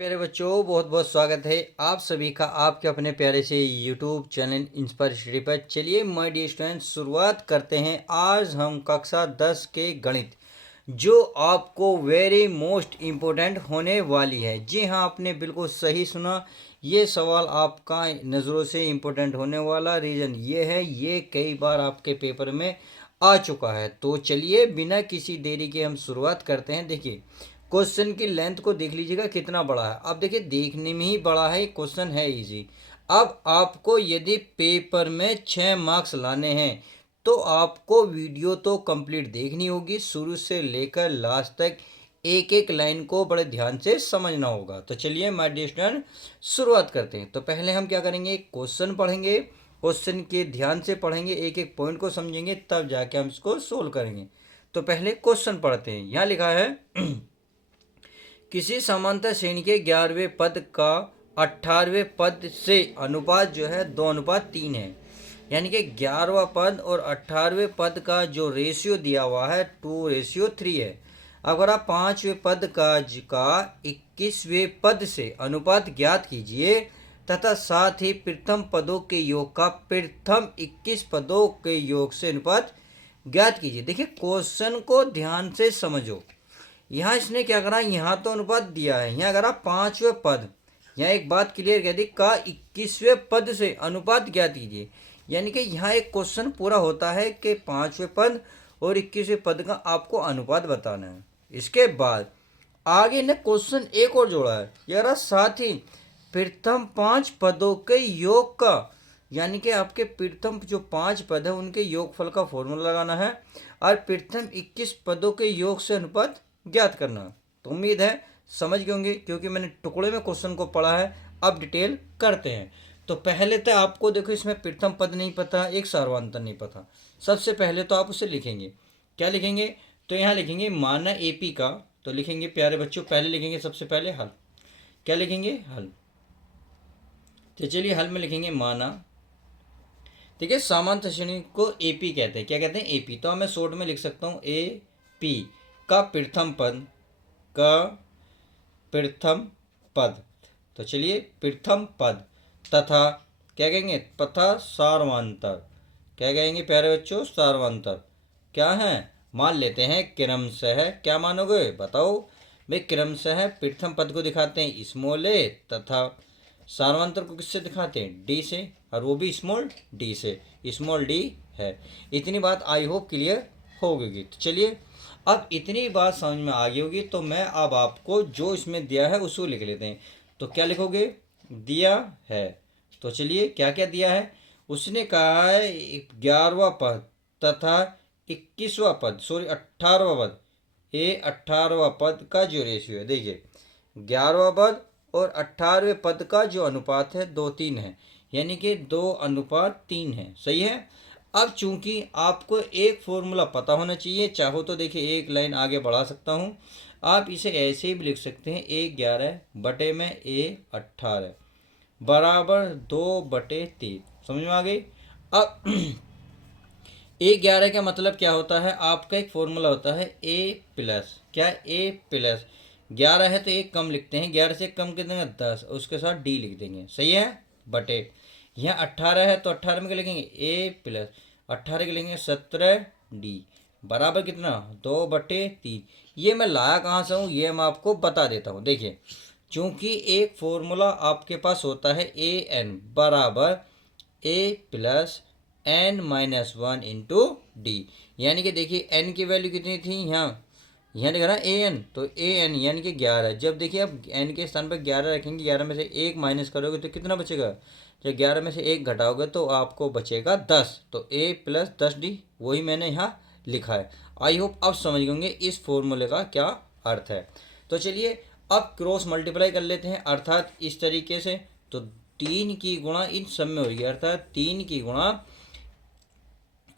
प्यारे बच्चों, बहुत बहुत स्वागत है आप सभी का आपके अपने प्यारे से यूट्यूब चैनल इंस्पायर स्टडी पर। चलिए माय डियर स्टूडेंट, शुरुआत करते हैं। आज हम कक्षा 10 के गणित जो आपको वेरी मोस्ट इम्पोर्टेंट होने वाली है। जी हाँ, आपने बिल्कुल सही सुना। ये सवाल आपका नज़रों से इम्पोर्टेंट होने वाला रीज़न ये है, ये कई बार आपके पेपर में आ चुका है। तो चलिए बिना किसी देरी के हम शुरुआत करते हैं। देखिए क्वेश्चन की लेंथ को देख लीजिएगा कितना बड़ा है। अब देखिए देखने में ही बड़ा है, क्वेश्चन है इजी। अब आपको यदि पेपर में 6 मार्क्स लाने हैं तो आपको वीडियो तो कंप्लीट देखनी होगी, शुरू से लेकर लास्ट तक एक एक लाइन को बड़े ध्यान से समझना होगा। तो चलिए माय डियर स्टूडेंट शुरुआत करते हैं। तो पहले हम क्या करेंगे, क्वेश्चन पढ़ेंगे, क्वेश्चन के ध्यान से पढ़ेंगे, एक एक पॉइंट को समझेंगे, तब जाके हम इसको सोल्व करेंगे। तो पहले क्वेश्चन पढ़ते हैं। यहाँ लिखा है किसी समांतर श्रेणी के 11वें पद का 18वें पद से अनुपात जो है 2:3 है। यानी कि 11वां पद और 18वें पद का जो रेशियो दिया हुआ है 2:3 है। अगर आप 5वें पद का 21वें पद से अनुपात ज्ञात कीजिए तथा साथ ही प्रथम पदों के योग का प्रथम 21 पदों के योग से अनुपात ज्ञात कीजिए। देखिए क्वेश्चन को ध्यान से समझो। यहाँ इसने क्या करा, यहाँ तो अनुपात दिया है, यहाँ करा 5वें पद। यहाँ एक बात क्लियर कर दी, का 21वें पद से अनुपात ज्ञात कीजिए। यानी कि यहाँ एक क्वेश्चन पूरा होता है कि 5वें पद और 21वें पद का आपको अनुपात बताना है। इसके बाद आगे ने क्वेश्चन एक और जोड़ा है, यार साथ ही प्रथम 5 पदों के योग का, यानी कि आपके प्रथम जो 5 पद है उनके योगफल का फॉर्मूला लगाना है और प्रथम 21 पदों के योग से अनुपात ज्ञात करना। तो उम्मीद है समझ गए होंगे, क्योंकि मैंने टुकड़े में क्वेश्चन को पढ़ा है। अब डिटेल करते हैं। तो पहले तो आपको देखो इसमें प्रथम पद नहीं पता, एक सार्वधातुक नहीं पता। सबसे पहले तो आप उसे लिखेंगे। क्या लिखेंगे, तो यहाँ लिखेंगे माना एपी का। तो लिखेंगे प्यारे बच्चों, पहले लिखेंगे सबसे पहले हल। क्या लिखेंगे, हल। तो चलिए हल में लिखेंगे माना, ठीक है। समांतर श्रेणी को एपी कहते हैं। क्या कहते हैं, एपी। तो मैं शॉर्ट में लिख सकता हूँ ए पी का प्रथम पद, का प्रथम पद। तो चलिए प्रथम पद तथा क्या कहेंगे, तथा सार्वधातुक। क्या कहेंगे प्यारे बच्चों, सार्वधातुक। क्या है, मान लेते हैं क्रमशः। क्या मानोगे बताओ भाई, क्रमशः प्रथम पद को दिखाते हैं स्मॉल ए तथा सार्वधातुक को किससे दिखाते हैं, डी से, और वो भी स्मॉल डी से, स्मॉल डी है। इतनी बात आई होप क्लियर हो गई। तो चलिए अब इतनी बात समझ में आ गई होगी, तो मैं अब आपको जो इसमें दिया है उसको लिख लेते हैं। तो क्या लिखोगे, दिया है। तो चलिए क्या क्या दिया है, उसने कहा है 11वां पद तथा 21वां पद, सॉरी 18वां पद, ये 18वां पद का जो रेशियो है, देखिए 11वां पद और 18वें पद का जो अनुपात है 2:3 है। यानी कि 2:3 है। सही है। अब चूंकि आपको एक फॉर्मूला पता होना चाहिए, चाहो तो देखिए एक लाइन आगे बढ़ा सकता हूँ। आप इसे ऐसे भी लिख सकते हैं, A11 बटे में A18 बराबर 2/3। समझ में आ गई। अब A11 का मतलब क्या होता है, आपका एक फॉर्मूला होता है A प्लस, क्या A प्लस 11 है तो एक कम लिखते हैं, 11 से कम कितने 10, उसके साथ D लिख देंगे। सही है, बटे। यहाँ 18 है तो 18 में क्या लिखेंगे, A प्लस 18 के लिखेंगे 17D बराबर कितना, 2/3। ये मैं लाया कहाँ से हूँ, ये मैं आपको बता देता हूँ। देखिए चूंकि एक फॉर्मूला आपके पास होता है AN बराबर A plus n-1 into D. यानी कि देखिए n की वैल्यू कितनी थी, यहाँ लिखा ना an, तो an यानी कि 11। जब देखिए आप n के स्थान पर 11 रखेंगे, 11 में से 1 माइनस करोगे तो कितना बचेगा, जब 11 में से 1 घटाओगे तो आपको बचेगा 10। तो a प्लस 10d वही मैंने यहाँ लिखा है। आई होप अब समझ गए इस फॉर्मूले का क्या अर्थ है। तो चलिए अब क्रॉस मल्टीप्लाई कर लेते हैं, अर्थात इस तरीके से। तो 3 की गुणा इन सब में होगी, अर्थात 3 की गुणा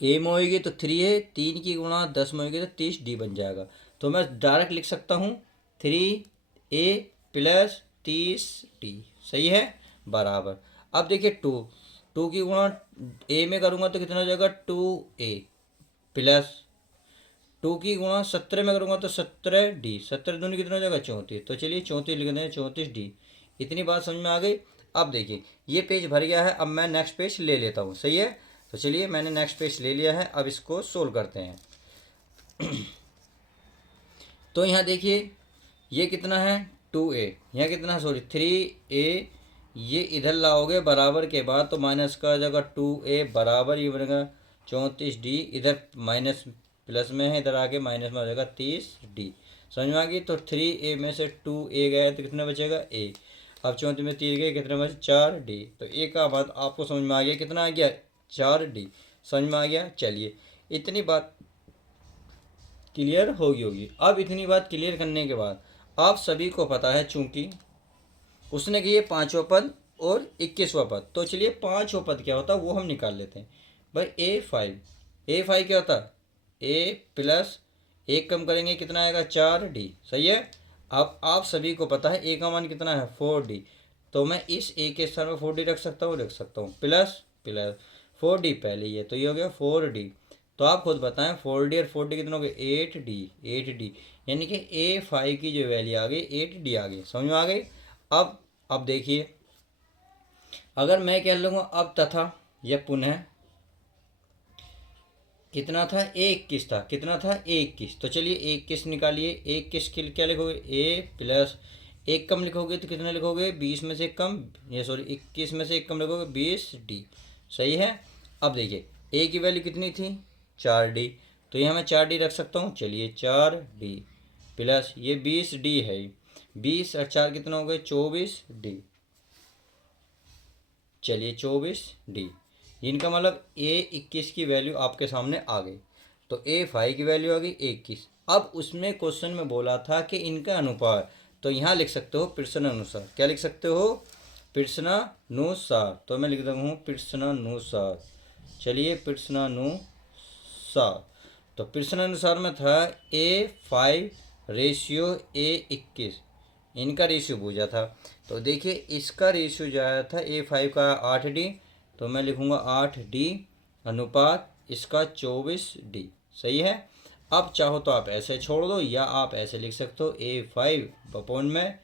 ए में होगी तो 3 है, 3 की गुणा 10 में होगी तो 30D बन जाएगा। तो मैं डायरेक्ट लिख सकता हूँ 3A प्लस 30D। सही है, बराबर। अब देखिए 2 की गुणा ए में करूँगा तो कितना हो जाएगा 2A प्लस टू की गुणा 17 में करूँगा तो 17D, 17 दूनी कितना हो जाएगा 34। तो चलिए 34 लिख दें, 34D। इतनी बात समझ में आ गई। अब देखिए ये पेज भर गया है, अब मैं नेक्स्ट पेज ले लेता हूँ, सही है। तो चलिए मैंने नेक्स्ट पेज ले लिया है, अब इसको सोल्व करते हैं। तो यहाँ देखिए ये कितना है 2A, यहाँ कितना है सॉरी 3A, ये इधर लाओगे बराबर के बाद तो माइनस का आ जाएगा 2A बराबर ये बनेगा 34D, इधर माइनस प्लस में है, इधर आके माइनस में आ जाएगा 30D। समझ में आ गई। तो 3A में से 2A गया तो कितना बचेगा A। अब 34 में 3 गए कितना बचे 4D। तो A का बात आपको समझ में आ गया, कितना आ गया 4D। समझ में आ गया। चलिए इतनी बात क्लियर होगी। अब इतनी बात क्लियर करने के बाद आप सभी को पता है, चूंकि उसने किए 5वां पद और 21वां पद, तो चलिए 5वां पद क्या होता है वो हम निकाल लेते हैं। भाई A5 क्या होता है A प्लस एक कम करेंगे कितना आएगा 4D, सही है। अब आप सभी को पता है A का मान कितना है 4D, तो मैं इस A के स्थान पर 4D रख सकता हूँ, प्लस प्लस 4D पहले ही है तो ये हो गया 4D। तो आप खुद बताएं 4D और 4D कितना हो गया 8D, यानी कि A5 की जो वैल्यू आ गई 8D आ गई। समझ में आ गई। अब देखिए अगर मैं कह लूँगा अब तथा या पुनः कितना था A21 था, कितना था A21, तो चलिए A21 निकालिए। A21 के लिए क्या लिखोगे A प्लस एक कम लिखोगे तो कितना लिखोगे 20 में से एक कम, ये सॉरी 21 में से एक कम लिखोगे 20D, सही है। अब देखिए A की वैल्यू कितनी थी 4D, तो यहाँ मैं 4D रख सकता हूँ। चलिए 4D प्लस ये 20D है, 20 और 4 कितना हो गए 24D। चलिए 24D, इनका मतलब A21 की वैल्यू आपके सामने आ गई। तो A5 की वैल्यू आ गई 21। अब उसमें क्वेश्चन में बोला था कि इनका अनुपात, तो यहाँ लिख सकते हो प्रश्नानुसार। क्या लिख सकते हो प्रश्नानुसार, तो मैं लिख देता हूँ प्रश्नानुसार। चलिए प्रश्नानुसार, तो प्रश्नानुसार में था A5 रेशियो A21, इनका रेशियो पूछा था। तो देखिए इसका रेशियो जो आया था A5 का 8D, तो मैं लिखूँगा 8D अनुपात इसका 24D, सही है। अब चाहो तो आप ऐसे छोड़ दो या आप ऐसे लिख सकते हो A5 अपॉन में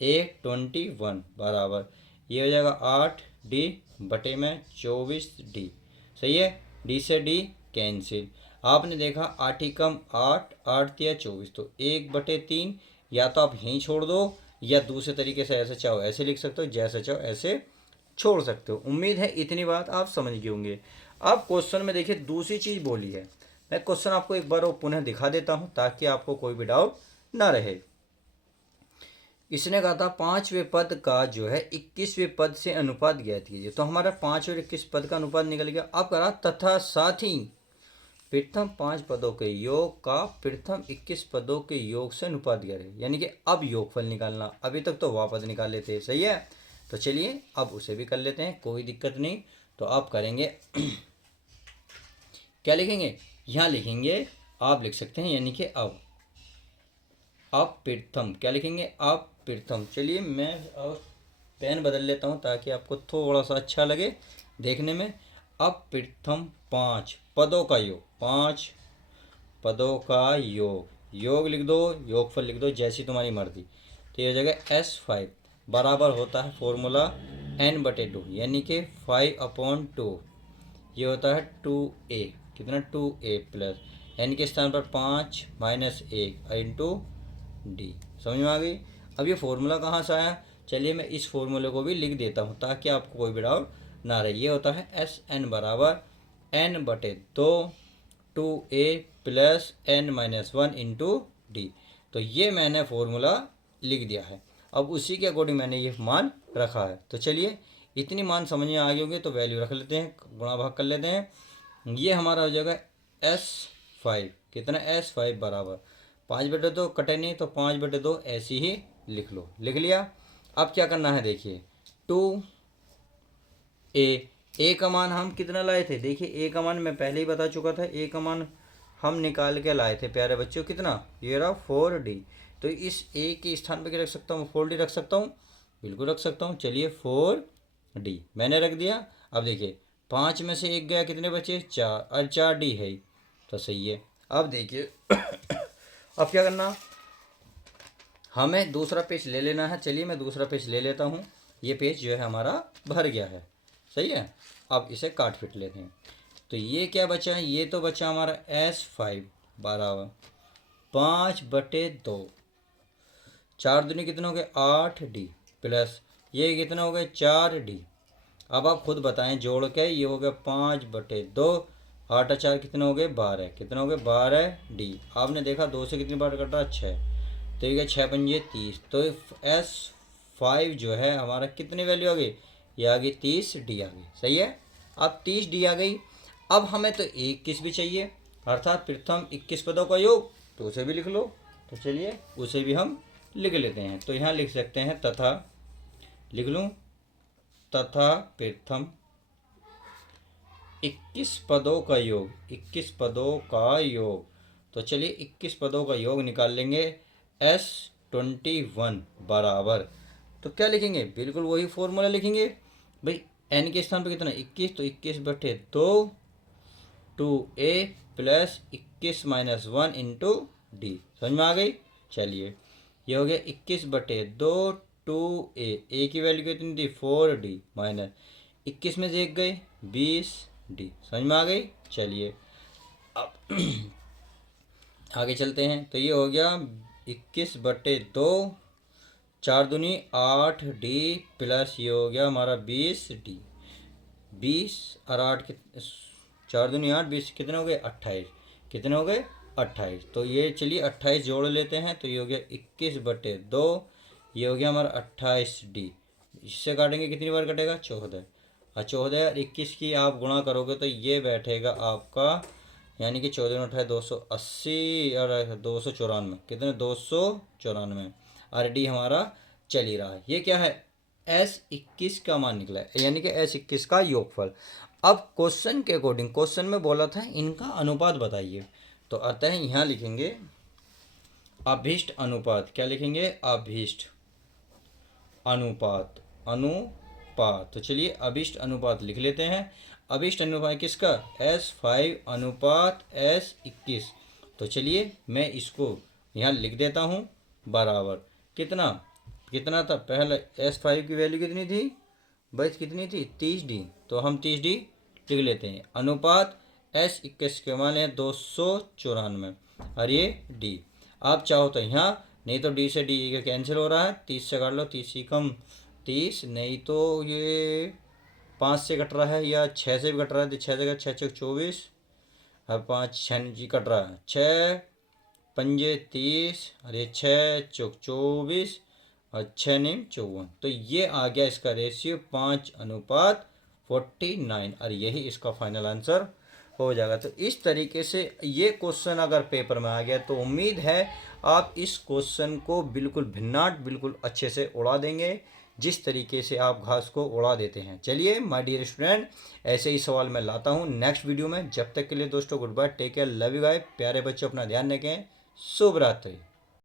A21 बराबर ये हो जाएगा 8D बटे में 24D, सही है। D से D कैंसिल, आपने देखा 8 ही कम 8, 8 तिया 24, तो 1/3, या तो आप यहीं छोड़ दो या दूसरे तरीके से ऐसे चाहो ऐसे लिख सकते हो, जैसे चाहो ऐसे छोड़ सकते हो। उम्मीद है इतनी बात आप समझ गए होंगे। अब क्वेश्चन में देखिए दूसरी चीज़ बोली है, मैं क्वेश्चन आपको एक बार और पुनः दिखा देता हूँ ताकि आपको कोई भी डाउट ना रहे। इसने कहा था 5वें पद का जो है 21वें पद से अनुपात ज्ञात कीजिए। तो हमारा 5 और 21 पद का अनुपात निकल गया। अब करा तथा साथ ही प्रथम 5 पदों के योग का प्रथम 21 पदों के योग से अनुपात ज्ञात है, यानी कि अब योगफल निकालना। अभी तक तो वह पद निकाल लेते हैं, सही है। तो चलिए अब उसे भी कर लेते हैं, कोई दिक्कत नहीं। तो आप करेंगे क्या लिखेंगे, यहाँ लिखेंगे आप लिख सकते हैं, यानी कि अब प्रथम क्या लिखेंगे अब प्रथम। चलिए मैं अब पेन बदल लेता हूँ ताकि आपको थोड़ा सा अच्छा लगे देखने में। अब प्रथम 5 पदों का योग, 5 पदों का योग लिख दो, योगफल लिख दो जैसी तुम्हारी मर्जी। तो ये हो जाएगा S5 बराबर होता है फॉर्मूला n/2, यानी कि 5/2, ये होता है 2A, कितना 2A प्लस n के स्थान पर 5 माइनस 1 इंटू D। समझ में आ गई। अब ये फॉर्मूला कहाँ से आया, चलिए मैं इस फॉर्मूले को भी लिख देता हूँ ताकि आपको कोई भी डाउट ना रहे। ये होता है Sn बराबर n/2 2A plus n-1 into D। तो ये मैंने फॉर्मूला लिख दिया है, अब उसी के अकॉर्डिंग मैंने ये मान रखा है। तो चलिए इतनी मान समझ में आ गई होगी, तो वैल्यू रख लेते हैं, गुणा भाग कर लेते हैं। ये हमारा हो जाएगा S5, कितना S5 बराबर 5/2 कटे नहीं तो 5/2 ऐसी ही लिख लो, लिख लिया। अब क्या करना है देखिए 2A का मान हम कितना लाए थे, देखिए A का मान मैं पहले ही बता चुका था। A का मान हम निकाल के लाए थे प्यारे बच्चों, कितना, ये रहा 4D। तो इस A के स्थान पर क्या रख सकता हूँ 4D रख सकता हूँ, बिल्कुल रख सकता हूँ। चलिए 4D मैंने रख दिया। अब देखिए 5 में से 1 गया, कितने बचे 4, और 4D है तो सही है। अब देखिए अब क्या करना, हमें दूसरा पेज ले लेना है। चलिए मैं दूसरा पेज ले लेता हूँ। ये पेज जो है हमारा भर गया है, सही है। अब इसे काट फिट लेते हैं। तो ये क्या बचा है, ये तो बचा हमारा S5 बराबर 5/2, 4 दूनी कितने हो गए 8D, प्लस ये कितने हो गए 4D। अब आप खुद बताएं जोड़ के, ये हो गया 5/2, 8 और 4 कितने हो गए 12, कितने हो गए 12D। आपने देखा 2 से कितनी बार कट रहा 6, तो ये 6×5 = 30। तो S5 जो है हमारा कितनी वैल्यू आ गई, ये आ गई 30D आ गई, सही है। अब 30D आ गई। अब हमें तो 21 भी चाहिए, अर्थात प्रथम 21 पदों का योग, तो उसे भी लिख लो। तो चलिए उसे भी हम लिख लेते हैं। तो यहाँ लिख सकते हैं तथा, लिख लूँ, तथा प्रथम 21 पदों का योग, 21 पदों का योग। तो चलिए 21 पदों का योग निकाल लेंगे। S21 बराबर, तो क्या लिखेंगे, बिल्कुल वही फॉर्मूला लिखेंगे भाई। n के स्थान पर कितना 21, तो 21/2 2A प्लस 21 - 1 इंटू D। समझ में आ गई। चलिए ये हो गया 21/2 2A, ए की वैल्यू कितनी थी 4D, माइनस 21 में से 1 गए 20D। समझ में आ गई। चलिए अब आगे चलते हैं। तो ये हो गया 21/2, 4 दूनी 8D, प्लस ये हो गया हमारा 20D। 20 और 8 कितने, 4 दूनी 8, 20 कितने हो गए 28, कितने हो गए 28। तो ये चलिए 28 जोड़ लेते हैं। तो ये हो गया 21/2, ये हो गया हमारा 28D। इससे काटेंगे कितनी बार कटेगा 14, और 14 और 21 की आप गुणा करोगे तो ये बैठेगा आपका, यानी कि 14×8 280 और 294, कितने 294। और D हमारा चल ही रहा है। ये क्या है S21 का मान निकला है, यानी कि S21 का योगफल। अब क्वेश्चन के अकॉर्डिंग, क्वेश्चन में बोला था इनका अनुपात बताइए, तो अतः यहाँ लिखेंगे अभीष्ट अनुपात। क्या लिखेंगे, अभीष्ट अनुपात, अनुपात। तो चलिए अभीष्ट अनुपात लिख लेते हैं। अभीष्ट अनुपात किसका, S5 अनुपात S21। तो चलिए मैं इसको यहाँ लिख देता हूँ बराबर, कितना कितना था पहले, S5 की वैल्यू कितनी थी भाई, कितनी थी 30D। तो हम 30D लिख लेते हैं। अनुपात S21 के मान है 294, और ये D। आप चाहो तो यहाँ, नहीं तो D से D का कैंसिल हो रहा है, 30 से काट लो, 30 ही कम 30, नहीं तो ये 5 से कट रहा है या 6 से भी कट रहा है, तो 6 से 6 चौक 24, अब 5 6 जी कट रहा है, 6×5 = 30, और ये 6 × 24 और 6×9 = 54। तो ये आ गया इसका रेशियो 5:49, और यही इसका फाइनल आंसर हो जाएगा। तो इस तरीके से ये क्वेश्चन अगर पेपर में आ गया तो उम्मीद है आप इस क्वेश्चन को बिल्कुल भिन्नाट, बिल्कुल अच्छे से उड़ा देंगे, जिस तरीके से आप घास को उड़ा देते हैं। चलिए माय डियर स्टूडेंट, ऐसे ही सवाल मैं लाता हूँ नेक्स्ट वीडियो में। जब तक के लिए दोस्तों good bye, take care, love you guys. प्यारे बच्चों अपना ध्यान रखें, शुभ रात्रि।